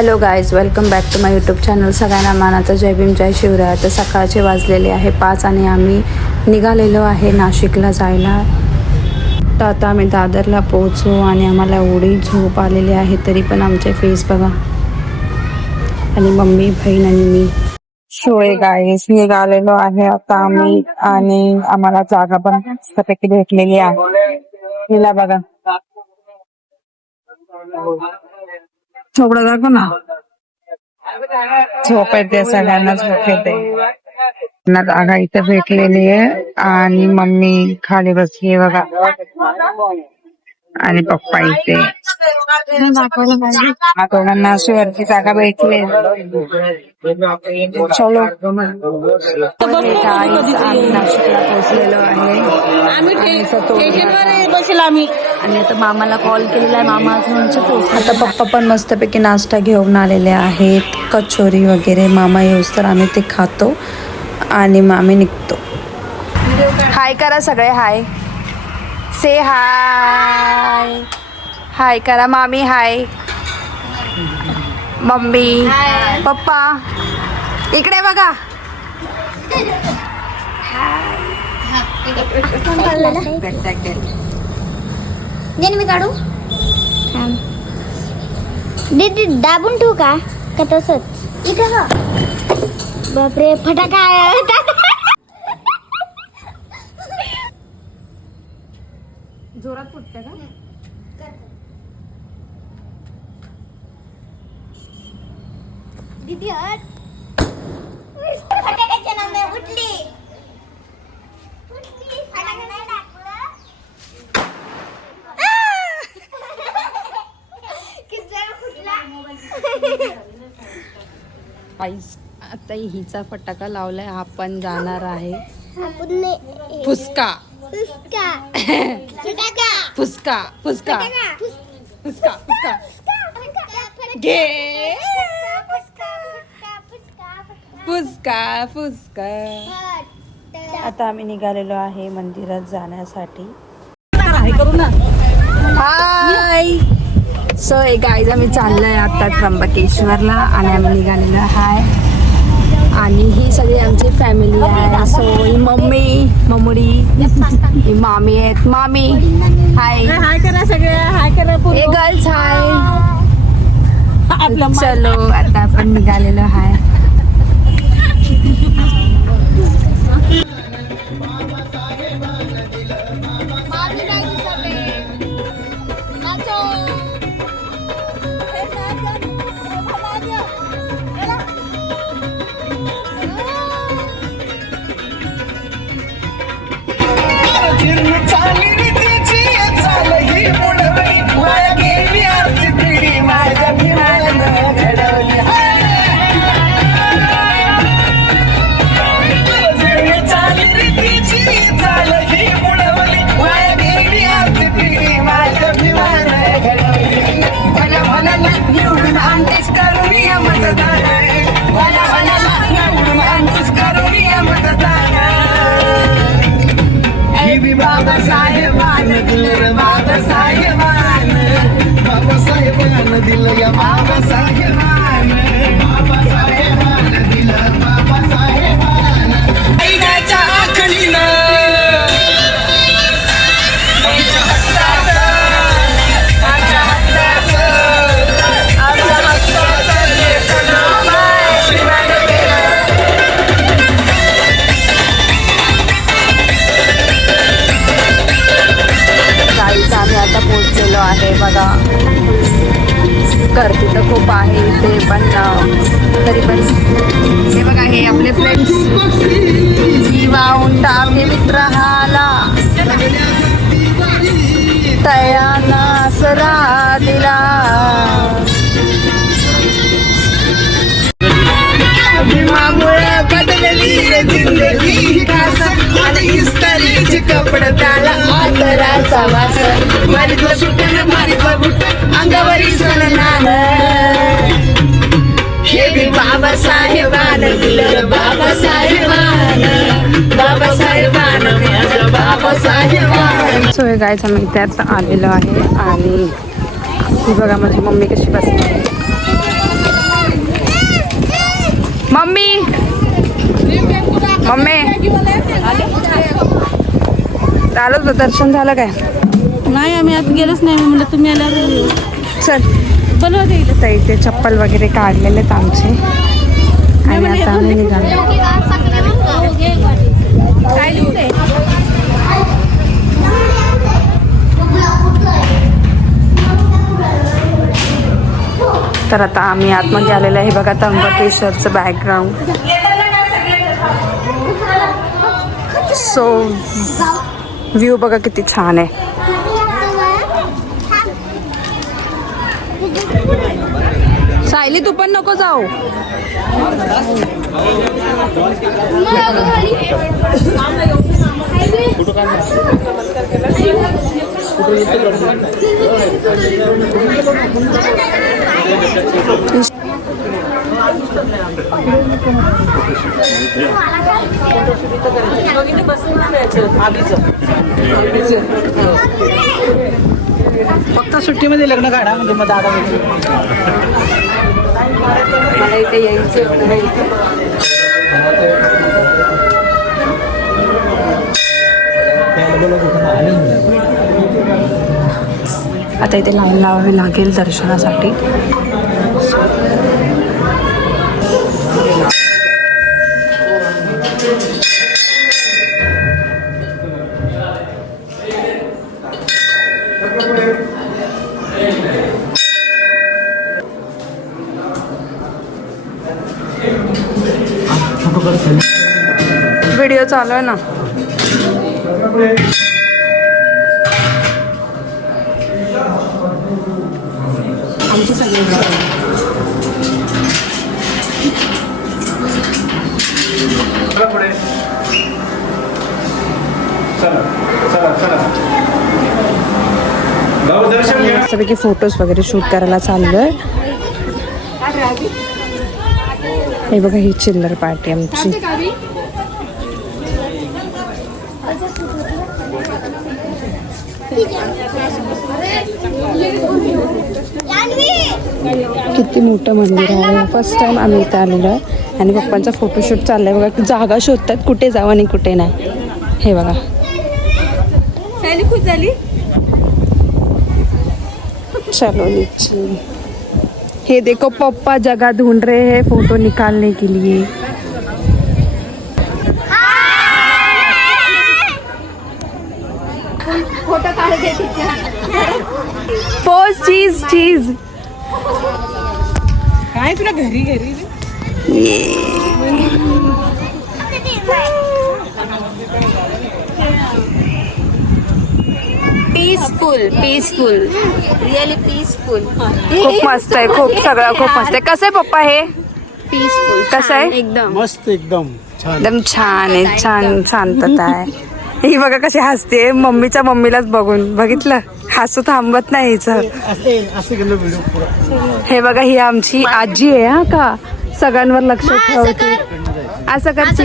Hello guys, welcome back to my YouTube channel. सगळ्यांना मानाचा जय भीम जय शिवराय. तर सकाळचे वाजलेले आहे 5 आणि आम्ही निघालेलो आहे नाशिकला जायला. तर आता आम्ही दादरला पोहोचू आणि आम्हाला एवढी झोप आलेली आहे तरी पण आमचे फेस बघा. आणि मम्मी, बहीण आणि मी. शोळे गाईज, निघालेलो आहे आता आम्ही आणि आम्हाला जागा पण मस्तपैकी भेटलेली आहे. हिला बघा, थोडं दाखव ना. झोप येते, सगळ्यांना झोप येते. जागा इथे भेटलेली आहे आणि मम्मी खाली बसली बघा आणि पप्पा इथे. थोड्यांना अशी वरची जागा भेटली. चलो, आम्ही नाशिकला पोहोचलेलो आहे. आणि आता मामाला कॉल केलेला आहे. मामा अजून पोहोचले. आता पप्पा पण मस्तपैकी नाश्ता घेऊन आलेले आहेत, कचोरी वगैरे. मामा येऊस तर आम्ही ते खातो आणि मामी निघतो. हाय करा सगळे, हाय से हाय. हाय करा मामी, हाय मम्मी, पप्पा इकडे बघा. मी काढू दीदी, दाबून ठेवू का तसंच इथं? बापरे, फटाका जोरात फुटते का? दीदी हट, फटाक्याच्या नावाने उठली. फटाका नाही टाकलं. किती जण फुटला. आता हिचा फटाका लावलाय, आपण जाणार आहे आपण फुसका फुसका फटाका फुसका फुसका फुसका फुसका घे. फुसका फुसका. आता आम्ही निघालेलो आहे मंदिरात जाण्यासाठी. हाय, सो गाईज, आम्ही चाललोय आता त्र्यंबकेश्वरला आणि आम्ही निघालेलो आहे. आणि ही सगळी आमची फॅमिली आहे. सो ही मम्मी, मम्मुडी, ही मामी आहेत. मामी हाय, हाय करा सगळे, हाय करा. ए गर्ल्स हाय. चलो, आता आपण निघालेलो आहे. बाबासाहेबान दिलं, बाबासाहेबान, बाबासाहेबान दिलं या बाबासाहेबान, बाबासाहेबान दिलं, बाबासाहेबान. ऐकायच्या आखणीनं पोहोचलेलो आहे बघा. गर्दी तर खूप आहे इथे, पण तरी पण हे बघा, हे आपले फ्रेंड्स. जीवाहून टाके मित्र हाला, तयाना सरा दिला. भीमामुळे बदलली जिंदगी खास, आणि इस्त्रीचे कपडे त्याला आदराचा वास. मारितलं सुटन, मारितलं बुट, अंगावरी सणनान. हे बी बाबासाहेबान दिलं, बाबासाहेबान, बाबासाहेबान, बाबासाहेबान. सो हे गायचं आम्ही इथे आता आलेलो आहे आणि ही बघा माझी मम्मी कशी बसली. मम्मी झालं तर दर्शन झालं काय? नाही आम्ही आत गेलोच नाही. मी म्हणलं तुम्ही आल्यावर येऊ. चल बनवते इथं. तर इथे चप्पल वगैरे काढलेले आहेत आमचे आणि आता आम्ही निघालो. काय लिहिलंय? तर आता आम्ही आतमध्ये आलेलो आहे. बघा त्र्यंबकेश्वरचं बॅकग्राऊंड. सो व्ह्यू बघा किती छान आहे. सायली तू पण नको जाऊ. फक्त सुट्टीमध्ये लग्न काढा म्हणजे मग दादा मला इथे यायचं होतं. आता इथे लाईन लावावी लागेल दर्शनासाठी. व्हिडिओ चालू आहे ना. आमची सगळी मस्तपैकी फोटोज वगैरे शूट करायला चाललोय. हे बघा ही चिल्लर पार्टी आमची. किती मोठं मंदिर आहे. फर्स्ट टाइम आम्ही इथे आलेलो आहे आणि पप्पांचा फोटोशूट चाललाय. बघा जागा शोधतात कुठे जावं आणि कुठे नाही. हे बघा खुश झाली. चलो नीचे. हे देखो पप्पा जगह ढूंढ रहे हैं फोटो निकालने के लिए. फोटो काढ दे. पोस्ट चीज चीज. काय तुला घरी घरी पीसफुल रिअली पीसफुल. खूप मस्त आहे. खूप सगळं खूप मस्त आहे. कसं आहे पप्पा हे? पीसफुल कसं आहे? एकदम मस्त एकदम छान. एकदम छान आहे. छान शांतता आहे. ही बघा कशी हसते. मम्मीलाच बघून बघितलं. हसू थांबत नाही हिचं. असे गेलो व्हिडिओ पुरा. हे बघा ही आमची आजी आहे हा का. सगळ्यांवर लक्ष ठेवते. असं करते.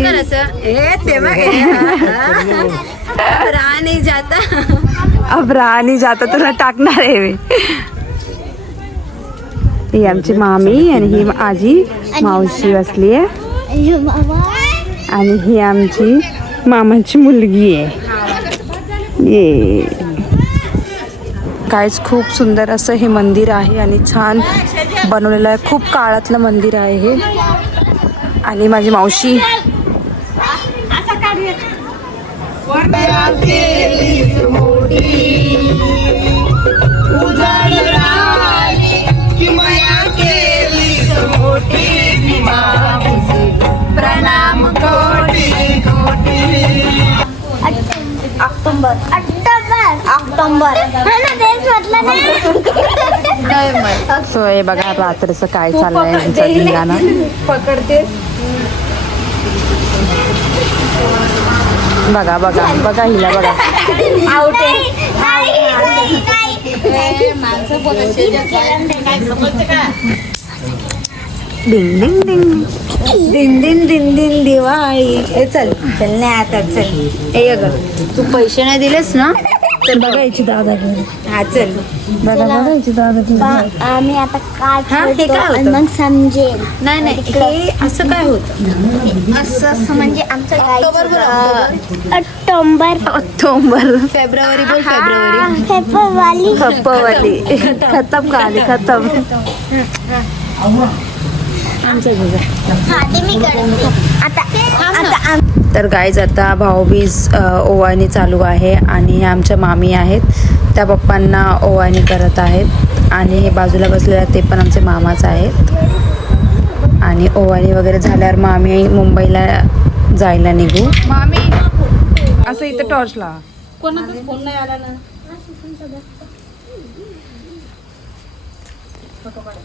अब रहा नहीं जाता तुला टाकणार आहे मी. ही आमची मामी आणि ही आजी मावशी बसली आहे आणि ही आमची मामाची मुलगी आहे. ये काहीच खूप सुंदर असं हे मंदिर आहे आणि छान बनवलेलं आहे. खूप काळातलं मंदिर आहे हे. आणि माझी मावशी ऑक्टोबर सो हे बघा रात्रीचं काय चाललंय यांचं धिंगाणा. बघा बघा बघा हिला बघा. डिंग डिंग डिंग दिन दिन दिन दिन दिवाळी. चल चल नाही आता चल. ए अगं तू पैसे नाही दिलेस ना तर बघायची दादा हा चल. बघायची दादा आम्ही आता काय हा, हे काय होतं? मग समजेल. नाही नाही हे असं काय होतं असं म्हणजे आमचं ऑक्टोबर फेब्रुवारी बोल फेब्रुवारी फेब्रुवारी खप्पवाली खतम कहाणी खतम तर गाईज आता भाऊबीज ओवाळणी चालू आहे आणि हे आमच्या मामी आहेत त्या पप्पांना ओवाळणी करत आहेत आणि हे बाजूला बसलेले ते पण आमचे मामाच आहेत आणि ओवाळणी वगैरे झाल्यावर मग आम्ही मुंबईला जायला निघू मामी असं इथं टॉर्च लावा कोणाचाच फोन नाही आला ना.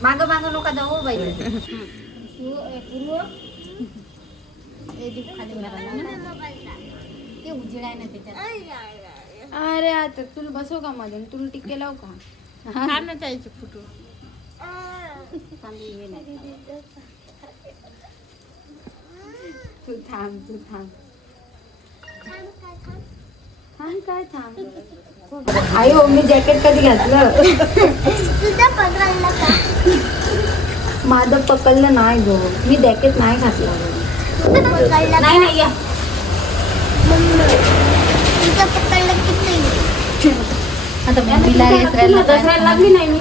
मागं मागं नका जाऊ बाई. ते उजेड आहे ना त्याच्यात. अरे आता तुला बसव का मधून तुला टिके लाव का फोटो तू थांब थांब काय थांब आई हो मी जॅकेट कधी घातलं माझं पकडलं नाही गो मी जॅकेट नाही घातलं नाही नाही या. आता मुंबईला दसऱ्याला लागली नाही मी.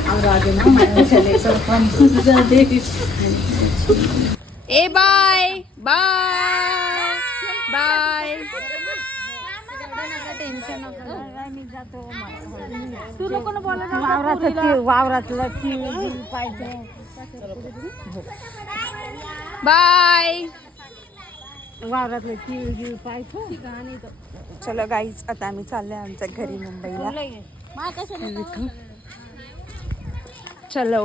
ए बाय बाय बाय तुला कोण बोलायला वावरातलं पाहिजे बाय वावरातलं गिळ पाहिजे चलो गाईच आता आम्ही चाललोय आमच्या घरी मुंबईला चलो